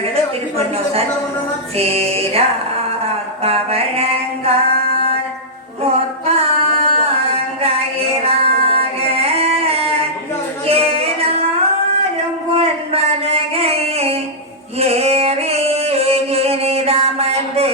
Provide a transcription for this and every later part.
பாடல்களை திருப்பண்ணோம் சார் சேரார் பவழங்கார் மொத்தாங்காயிராக ஏனாலும் பொன்மனகை ஏறி இனிதமன்று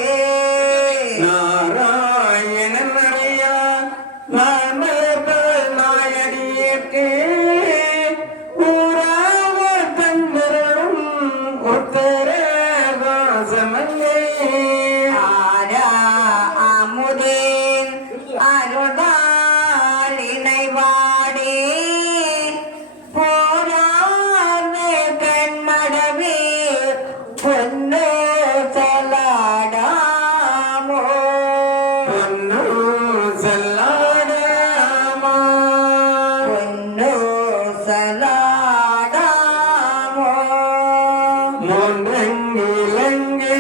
முன்னங்கி இலங்கி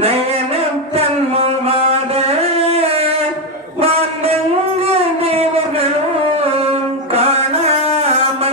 நயனம் தன்முல் மாத வாந்தங்க தேவர்களும் காணாமலரடிங்க.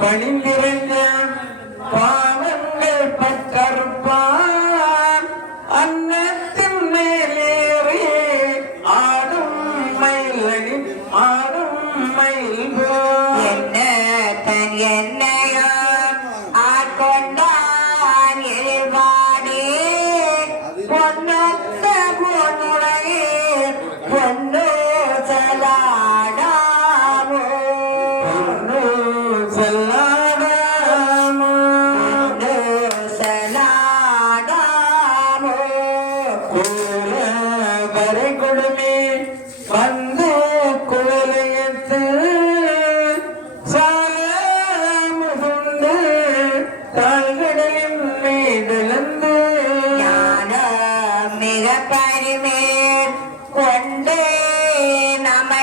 பணிந்திருந்த பாவங்கள் பற்றறுப்பான். அன்னத்தின் மேலேறி ஆடும் மயிலடி ஆடும்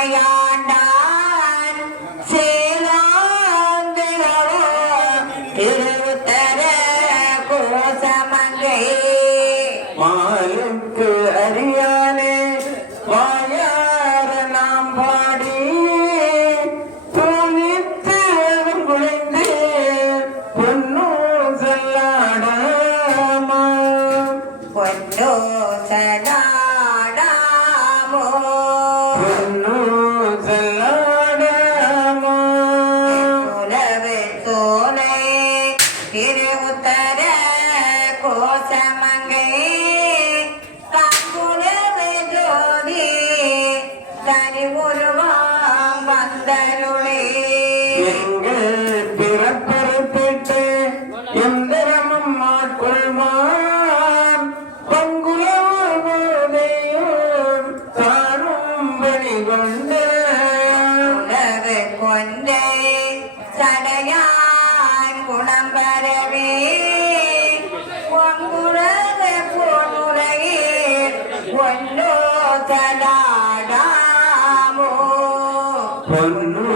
நமையாண்டான் சேலாந்திரவோ திருத்தர கோசமங்கை. மாலுக்கு அறியானே வாயார நாம் பாடி தூணித்து குழைந்து பொன்னு செல்லாடாமா பொன்னோ சடாடாமோ பொன்னு தனி உருவாம் வந்தருளே எங்கள் பிறப்பறுத்திட்டு எந்திரமும் ஆட்கொள்வான் பங்குலவோதையும் தானும் பணி கொண்டு கொண்டை One.